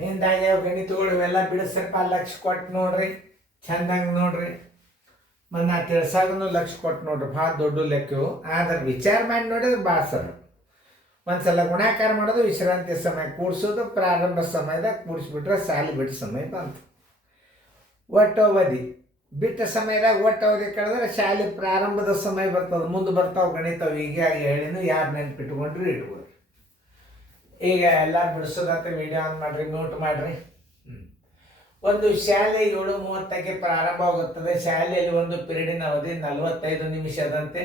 ಹಿಂದಾಗೆ ಗಣಿತಗಳು ಇವೆಲ್ಲ ಬಿಡಿಸ್ರಪ್ಪ ಲಕ್ಷ ಕೊಟ್ಟು ನೋಡ್ರಿ, ಚಂದಂಗೆ ನೋಡ್ರಿ. ಮತ್ತು ನಾ ತಿಳ್ಸಾಗೂ ಲಕ್ಷ ಕೊಟ್ಟು ನೋಡ್ರಿ, ಭಾಳ ದೊಡ್ಡ ಲೆಕ್ಕವು. ಆದ್ರೆ ವಿಚಾರ ಮಾಡಿ ನೋಡಿದ್ರೆ ಭಾಳ ಸರ. ಒಂದ್ಸಲ ಗುಣಾಕಾರ ಮಾಡೋದು, ವಿಶ್ರಾಂತಿ ಸಮಯ ಕೂಡಿಸೋದು, ಪ್ರಾರಂಭ ಸಮಯದಾಗ ಕೂಡಿಸ್ಬಿಟ್ರೆ ಸಾಲಿ ಬಿಟ್ಟ ಸಮಯ ಬಂತು. ಒಟ್ಟು ಅವಧಿ ಬಿಟ್ಟ ಸಮಯದಾಗ ಒಟ್ಟು ಅವಧಿ ಕಳೆದ್ರೆ ಶಾಲೆ ಪ್ರಾರಂಭದ ಸಮಯ ಬರ್ತದೆ, ಮುಂದೆ ಬರ್ತಾವೆ ಗಣಿತಾವೆ. ಈಗ ಹೇಳಿನು, ಯಾರು ನೆನ್ಪಿಟ್ಕೊಂಡ್ರಿ ಇಟ್ಕೊಳ್ರಿ. ಈಗ ಎಲ್ಲರೂ ಬಿಡಿಸೋದತ್ತ ವಿಡಿಯೋ ಆನ್ ಮಾಡಿರಿ, ನೋಟ್ ಮಾಡಿರಿ. ಒಂದು ಶಾಲೆ 7:30ಕ್ಕೆ ಪ್ರಾರಂಭವಾಗುತ್ತದೆ. ಶಾಲೆಯಲ್ಲಿ ಒಂದು ಪಿರಿಯಡಿನ ಅವಧಿ 45 ನಿಮಿಷದಂತೆ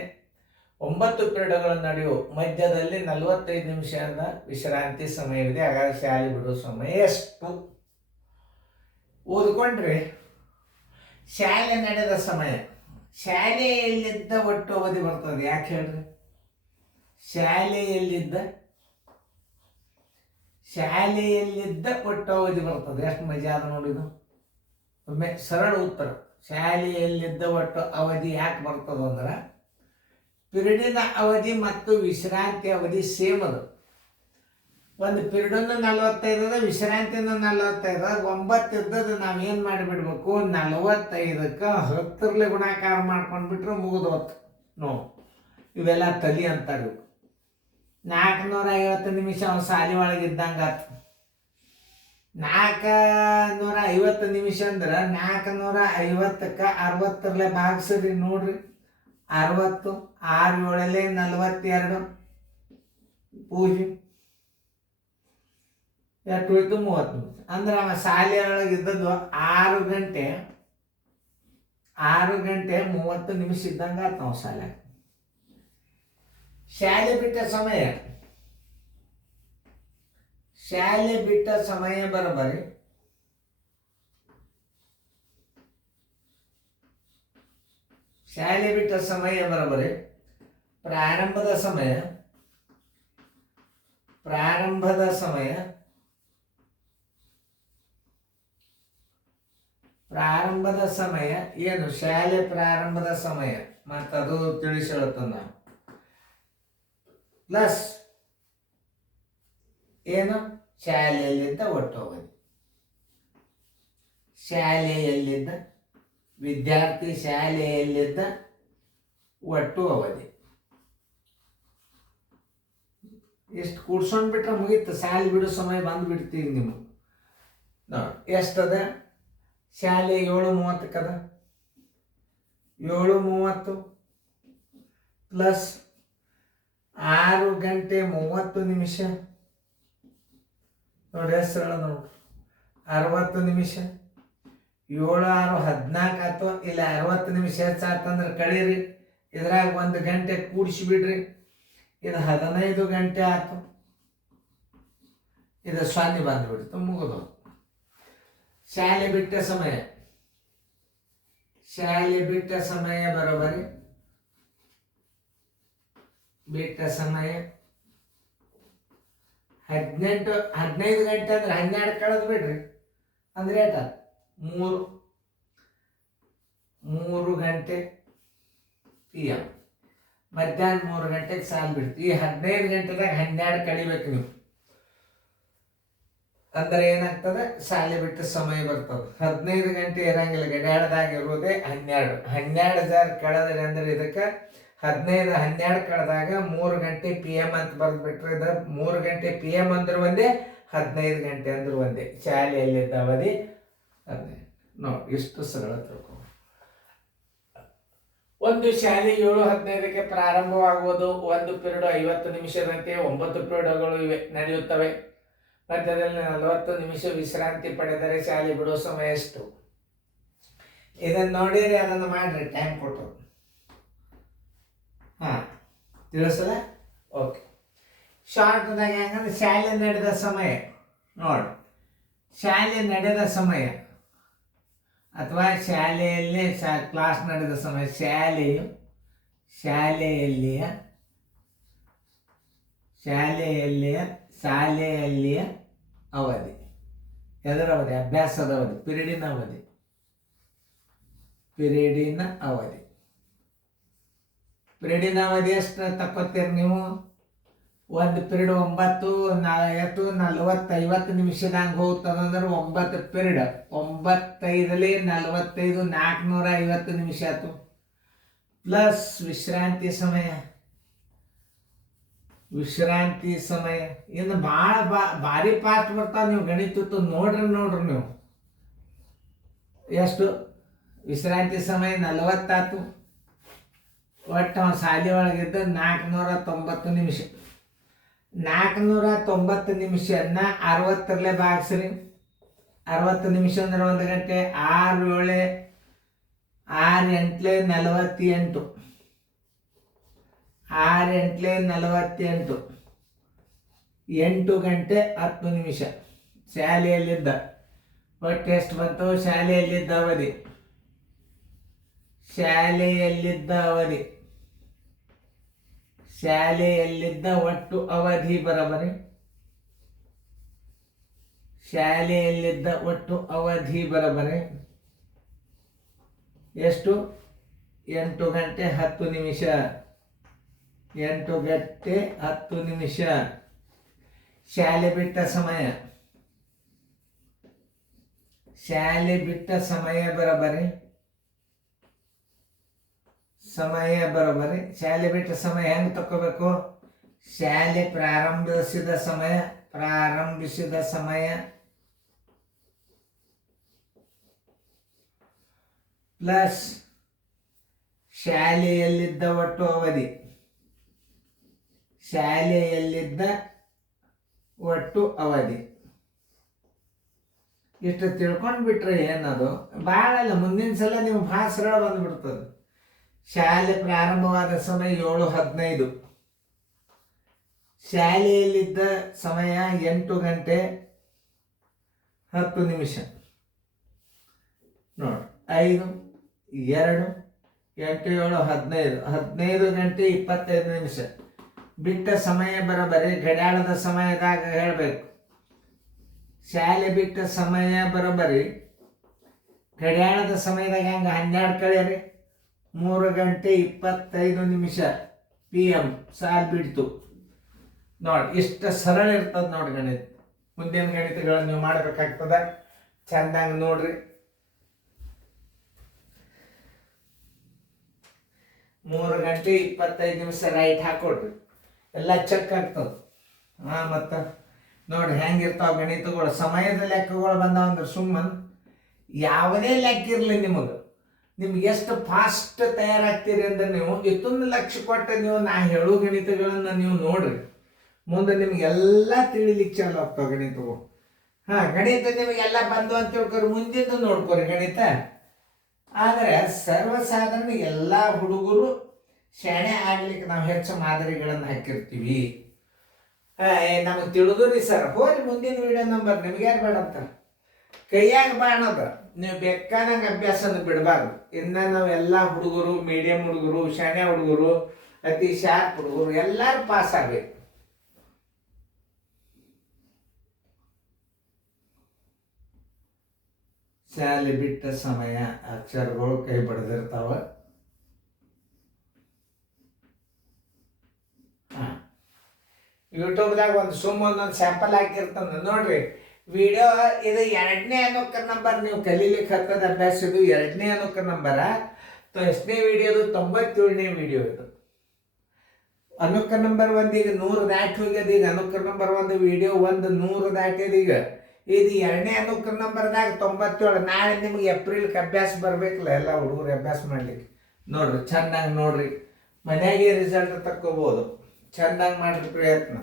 9 ಪಿರಿಯಡ್ಗಳು ನಡೆಯುವ ಮಧ್ಯದಲ್ಲಿ 45 ನಿಮಿಷದ ವಿಶ್ರಾಂತಿ ಸಮಯವಿದೆ. ಹಾಗಾದ್ರೆ ಶಾಲೆ ಬಿಡುವ ಸಮಯ ಎಷ್ಟು? ಓದ್ಕೊಂಡ್ರಿ. ಶಾಲೆ ನಡೆದ ಸಮಯ, ಶಾಲೆಯಲ್ಲಿದ್ದ ಒಟ್ಟು ಅವಧಿ ಬರ್ತದೆ. ಯಾಕೆ ಹೇಳ್ರಿ? ಶಾಲೆಯಲ್ಲಿದ್ದ ಒಟ್ಟು ಅವಧಿ ಬರ್ತದೆ. ಎಷ್ಟು ಮಜಾ ಅದ ನೋಡಿದು. ಒಮ್ಮೆ ಸರಳ ಉತ್ತರ. ಶಾಲೆಯಲ್ಲಿದ್ದ ಒಟ್ಟು ಅವಧಿ ಯಾಕೆ ಬರ್ತದೆ ಅಂದ್ರೆ, ಪಿರಿಯಡಿನ ಅವಧಿ ಮತ್ತು ವಿಶ್ರಾಂತಿ ಅವಧಿ ಸೇಮ್ ಅದು. ಒಂದು ಪಿರಿಯಡನ್ನು 45 ಅದ, ವಿಶ್ರಾಂತಿನ 45 ಅದ. 9 ಇದ್ದದ್ದು ನಾವೇನು ಮಾಡಿಬಿಡ್ಬೇಕು, 45ಕ್ಕೆ 10ರಲ್ಲಿ ಗುಣಾಕಾರ ಮಾಡ್ಕೊಂಡ್ಬಿಟ್ರೆ ಮುಗಿದೋತ್ತು. ಇವೆಲ್ಲ ತಲಿ ಅಂತಾರೆ. 450 ನಿಮಿಷ ಅವ್ನು ಶಾಲೆ ಒಳಗಿದ್ದಂಗೆ ಆತು. 450 ನಿಮಿಷ ಅಂದ್ರೆ 450ಕ್ಕೆ 60ರಲ್ಲೇ ಭಾಗಿಸ್ರಿ ನೋಡ್ರಿ. 60 6 7 42 ಪೂಜೆ ಎಷ್ಟು ಹೋಯ್ತು? 30 ನಿಮಿಷ. ಅಂದ್ರೆ ಅವ ಶಾಲೆ ಒಳಗಿದ್ದದ್ದು 6 ಗಂಟೆ 30 ನಿಮಿಷ ಇದ್ದಂಗೆ ಆತು ನಾವು ಶಾಲೆ. ಶಾಲೆ ಬಿಟ್ಟ ಸಮಯ ಬರೋಬ್ಬರಿ ಪ್ರಾರಂಭದ ಸಮಯ ಏನು? ಶಾಲೆ ಪ್ರಾರಂಭದ ಸಮಯ ಮತ್ತದು ತಿಳಿಸಿ ಹೇಳ್ತಂದ. ಪ್ಲಸ್ ಏನು? ಶಾಲೆಯಲ್ಲಿದ್ದ ಒಟ್ಟು ಅವಧಿ. ವಿದ್ಯಾರ್ಥಿ ಶಾಲೆಯಲ್ಲಿದ್ದ ಒಟ್ಟು ಅವಧಿ ಎಷ್ಟು ಕೂಡ್ಸೊಂಡ್ಬಿಟ್ರೆ ಮುಗೀತು. ಶಾಲೆ ಬಿಡೋ ಸಮಯ ಬಂದುಬಿಡ್ತೀವಿ ನೀವು. ನೋಡಿ ಎಷ್ಟದ? ಶಾಲೆ 7:30 7:30 ಪ್ಲಸ್ 6 ಗಂಟೆ 30 ನಿಮಿಷ. ನೋಡಿ ಎಷ್ಟು ನೋಡ್ರಿ, 60 ನಿಮಿಷ. 7 6 14 ಆಯ್ತು. ಇಲ್ಲ 60 ನಿಮಿಷ ಹೆಚ್ಚಾತಂದ್ರೆ ಕಳೀರಿ. ಇದ್ರಾಗ 1 ಗಂಟೆ ಕೂಡಿಸಿಬಿಡ್ರಿ. ಇದು 15 ಗಂಟೆ ಆಯ್ತು. ಇದು 0 ಬಂದುಬಿಡ್ತು, ಮುಗಿದು. ಶಾಲೆ ಬಿಟ್ಟ ಸಮಯ ಬರೋಬರಿ 15 ಗಂಟೆ ಅಂದ್ರೆ 12 ಕಳೆದು ಬಿಡ್ರಿ. ಅಂದ್ರೆ ಏಟ 3 ಗಂಟೆ PM. ಮಧ್ಯಾಹ್ನ 3 ಗಂಟೆಗೆ ಸಾಲು ಬಿಡ್ತೀವಿ. ಈ 15 ಗಂಟೆದಾಗ 12 ಕಳಿಬೇಕು ನೀವು. ಅಂದರೆ ಏನಾಗ್ತದೆ? ಶಾಲೆ ಬಿಟ್ಟ ಸಮಯ ಬರ್ತದೆ. 15 ಗಂಟೆ ಇರಂಗಿಲ್ಲ, ಗಡಿಯಾರದಾಗ ಇರೋದೇ 12 ಕಳೆದ್ರಿ ಅಂದ್ರೆ ಇದಕ್ಕೆ 12 ಕಳೆದಾಗ 3 ಗಂಟೆ PM ಅಂತ ಬರೆದ್ಬಿಟ್ರೆ ಇದು 3 ಗಂಟೆ PM ಅಂದ್ರೆ ಒಂದೇ, 15 ಗಂಟೆ ಅಂದ್ರೆ ಒಂದೇ. ಶಾಲೆಯಲ್ಲಿದ್ದ ಅವಧಿ 15. ನೋಡಿ ಇಷ್ಟು ಸರಳ ತಿಳ್ಕೊ. ಒಂದು ಶಾಲೆ 7:15ಕ್ಕೆ ಪ್ರಾರಂಭವಾಗುವುದು. ಒಂದು ಪಿರಿಯಡ್ 50 ನಿಮಿಷದಂತೆ 9 ಪಿರಿಯಡ್ಗಳು ನಡೆಯುತ್ತವೆ. ಮಧ್ಯದಲ್ಲಿ 40 ನಿಮಿಷ ವಿಶ್ರಾಂತಿ ಪಡೆದರೆ ಶಾಲೆ ಬಿಡುವ ಸಮಯ ಎಷ್ಟು? ಇದನ್ನು ನೋಡಿರಿ, ಅದನ್ನು ಮಾಡ್ರಿ ಟೈಮ್ ಕೊಟ್ಟು. ತಿಳಿಸಲ್ಲ? ಓಕೆ. ಶಾರ್ಟ್ದಾಗ ಹೆಂಗಂದ್ರೆ ಶಾಲೆ ನಡೆದ ಸಮಯ ನೋಡಿ. ಶಾಲೆ ನಡೆದ ಸಮಯ ಅಥವಾ ಶಾಲೆಯಲ್ಲಿ ಕ್ಲಾಸ್ ನಡೆದ ಸಮಯ. ಶಾಲೆಯಲ್ಲಿಯ ಅವಧಿ. ಎದರ ಅವಧಿ? ಅಭ್ಯಾಸದ ಅವಧಿ, ಪಿರಿಯಡಿನ ಅವಧಿ ಎಷ್ಟು ತಕ್ಕೊತೀರಿ ನೀವು? ಒಂದು ಪಿರಿಯಡ್ 9 40 50 ನಿಮಿಷದಂಗೆ ಹೋಗ್ತದಂದ್ರೆ 9 ಪಿರಿಯಡ್ 9 45 450 ನಿಮಿಷ ಆಯ್ತು. ಪ್ಲಸ್ ವಿಶ್ರಾಂತಿ ಸಮಯ ಇನ್ನು ಭಾರಿ ಫಾಸ್ಟ್ ಬರ್ತಾವ. ನೀವು ಗಣಿತ ನೋಡ್ರಿ ನೀವು ಎಷ್ಟು ವಿಶ್ರಾಂತಿ ಸಮಯ 40 ಆಯ್ತು. ಒಟ್ಟು ಅವ್ನು ಶಾಲೆ ಒಳಗಿದ್ದ 490 ನಿಮಿಷ. 490 ನಿಮಿಷನ 60 ಭಾಗಿಸ್ರಿ. 60 ನಿಮಿಷ ಅಂದ್ರೆ 1 ಗಂಟೆ. 6 7 6 8 48. 6 8 48. 8 ಗಂಟೆ 10 ನಿಮಿಷ ಶಾಲೆಯಲ್ಲಿದ್ದ. ಒಟ್ಟು ಎಷ್ಟು ಬಂತು? ಶಾಲೆಯಲ್ಲಿದ್ದ ಒಟ್ಟು ಅವಧಿ ಬರಬರಿ. ಶಾಲೆಯಲ್ಲಿದ್ದ ಒಟ್ಟು ಅವಧಿ ಬರಬರಿ ಎಷ್ಟು? 8 ಗಂಟೆ 10 ನಿಮಿಷ. 8 ಗಂಟೆ 10 ನಿಮಿಷ. ಶಾಲೆ ಬಿಟ್ಟ ಸಮಯ ಬರಬರಿ. ಶಾಲೆ ಬಿಟ್ಟ ಸಮಯ ಹೆಂಗೆ ತಗೋಬೇಕು? ಶಾಲೆ ಪ್ರಾರಂಭಿಸಿದ ಸಮಯ ಪ್ಲಸ್ ಶಾಲೆಯಲ್ಲಿದ್ದ ಒಟ್ಟು ಅವಧಿ. ಇಷ್ಟು ತಿಳ್ಕೊಂಡು ಬಿಟ್ರೆ ಏನದು ಭಾಳ ಅಲ್ಲ. ಮುಂದಿನ ಸಲ ನೀವು ಭಾಳ ಸರಳ ಬಂದ್ಬಿಡ್ತದೆ. ಶಾಲೆ ಪ್ರಾರಂಭವಾದ ಸಮಯ 7:15. ಶಾಲೆಯಲ್ಲಿದ್ದ ಸಮಯ 8 ಗಂಟೆ 10 ನಿಮಿಷ. ನೋಡಿ 5 2 8 7 15. 15 ಗಂಟೆ 25 ನಿಮಿಷ. ಬಿಟ್ಟ ಸಮಯ ಬರೋಬರಿ ಗಡಿಯಾಳದ ಸಮಯದಾಗ ಹೇಳಬೇಕು. ಶಾಲೆ ಬಿಟ್ಟ ಸಮಯ ಬರೋಬರಿ ಗಡಿಯಾಳದ ಸಮಯದಾಗ ಹೆಂಗೆ 12 ಕಳೆಯರಿ 3 ಗಂಟೆ 25 ನಿಮಿಷ PM ಸಾಲ್ ಬಿಡ್ತು. ನೋಡಿ ಇಷ್ಟು ಸರಳ ಇರ್ತದೆ ನೋಡಿ ಗಣಿತ. ಮುಂದಿನ ಗಣಿತಗಳನ್ನು ನೀವು ಮಾಡಬೇಕಾಗ್ತದೆ. ಚಂದಂಗೆ ನೋಡ್ರಿ. 3 ಗಂಟೆ 25 ನಿಮಿಷ ರೈಟ್ ಹಾಕೊಡ್ರಿ, ಎಲ್ಲ ಚೆಕ್ ಆಗ್ತದೆ. ಮತ್ತು ನೋಡಿ ಹೆಂಗಿರ್ತಾವ ಗಣಿತಗಳು. ಸಮಯದ ಲೆಕ್ಕಗಳು ಬಂದಾವಂದ್ರೆ ಸುಮ್ಮನೆ ಯಾವುದೇ ಲೆಕ್ಕ ಇರಲಿ ನಿಮ್ಗೆ ಎಷ್ಟು ಫಾಸ್ಟ್ ತಯಾರಾಗ್ತೀರಿ ಅಂದ್ರೆ ನೀವು ಇದೊಂದು ಲಕ್ಷ್ಯ ಕೊಟ್ಟು ನೀವು ನಾ ಹೇಳೋ ಗಣಿತಗಳನ್ನು ನೀವು ನೋಡ್ರಿ. ಮುಂದೆ ನಿಮ್ಗೆಲ್ಲ ತಿಳಿಲಿಕ್ಕೆ ಚಾಲು ಆಗ್ತಾವ ಗಣಿತಗಳು. ಗಣಿತ ನಿಮಗೆಲ್ಲ ಬಂದು ಅಂತ ತಿಳ್ಕೊರಿ, ಮುಂದಿನ ನೋಡ್ಕೊರಿ ಗಣಿತ. ಆದರೆ ಸರ್ವಸಾಧಾರಣ ಎಲ್ಲ ಹುಡುಗರು ಶಾಣೆ ಆಗ್ಲಿಕ್ಕೆ ನಾವು ಹೆಚ್ಚು ಮಾದರಿಗಳನ್ನು ಹಾಕಿರ್ತೀವಿ. ನಮಗೆ ತಿಳಿದ್ರಿ ಸರ್, ಹೋರಿ ಮುಂದಿನ ವಿಡಿಯೋ ನಂಬರ್ ನಿಮ್ಗೆ ಯಾರು ಬೇಡ ಅಂತ ಕೈಯಾಗ ಬಾಣದ ನೀವು ಬೇಕಾದಂಗೆ ಅಭ್ಯಾಸನ ಬಿಡಬಾರ್ದು. ಇನ್ನು ನಾವೆಲ್ಲ ಹುಡುಗರು, ಮೀಡಿಯಂ ಹುಡುಗರು, ಶಾಣೆ ಹುಡುಗರು, ಅತಿ ಶಾರ್ಪ್ ಹುಡುಗರು ಎಲ್ಲರೂ ಪಾಸ್ ಆಗಬೇಕು. ಶಾಲೆ ಬಿಟ್ಟ ಸಮಯ ಅಕ್ಷರಗಳು ಕೈ ಬಡ್ದಿರ್ತಾವ. ಯೂಟ್ಯೂಬ್ದಾಗ ಒಂದೊಂದು ಸ್ಯಾಂಪಲ್ ಹಾಕಿರ್ತಾನೆ ನೋಡ್ರಿ ವಿಡಿಯೋ. ಇದು 2ನೇ ಅನುಕ ನಂಬರ್ ನೀವು ಕಲೀಲಿಕ್ಕೆ ಹತ್ತದ ಅಭ್ಯಾಸ. ಇದು 2ನೇ ಅನುಕ ನಂಬರ. ಎಷ್ಟನೇ ವಿಡಿಯೋದು? 97ನೇ ವಿಡಿಯೋ ಇದು. ಅನುಕ ನಂಬರ್ 1 ಈಗ 100 ದಾಟಿ ಹೋಗ್ಯದ. ಈಗ ಅನುಕ ನಂಬರ್ 1 ವಿಡಿಯೋ 100 ದಾಟ್ಯದ. ಈಗ ಇದು 2ನೇ ಅನುಕ ನಂಬರ್ದಾಗ 97. ನಾಳೆ ನಿಮ್ಗೆ ಏಪ್ರಿಲ್ಗೆ ಅಭ್ಯಾಸ ಬರಬೇಕಲ್ಲ ಎಲ್ಲ ಹುಡುಗರು ಅಭ್ಯಾಸ ಮಾಡ್ಲಿಕ್ಕೆ. ನೋಡ್ರಿ ಚೆನ್ನಾಗಿ ನೋಡ್ರಿ, ಮನೆಯಾಗೆ ರಿಸಲ್ಟ್ ತಕ್ಕೋಬೋದು. ಚೆನ್ನಾಗಿ ಮಾಡಿದ ಪ್ರಯತ್ನ.